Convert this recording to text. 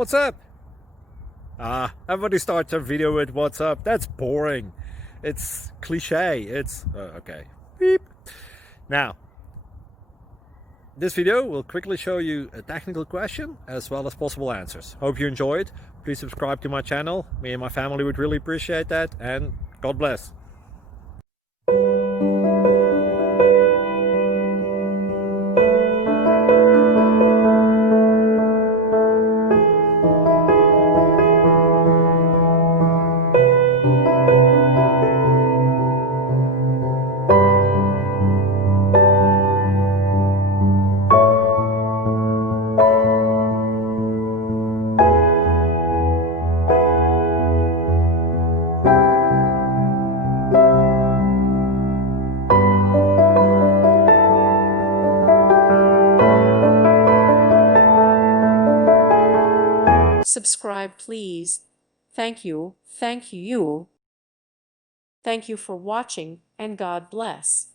What's up? Everybody starts their video with what's up. That's boring. It's cliche. It's okay. Beep. Now, this video will quickly show you a technical question as well as possible answers. Hope you enjoyed. Please subscribe to my channel. Me and my family would really appreciate that, and God bless. Subscribe, please. Thank you. Thank you. Thank you for watching, and God bless.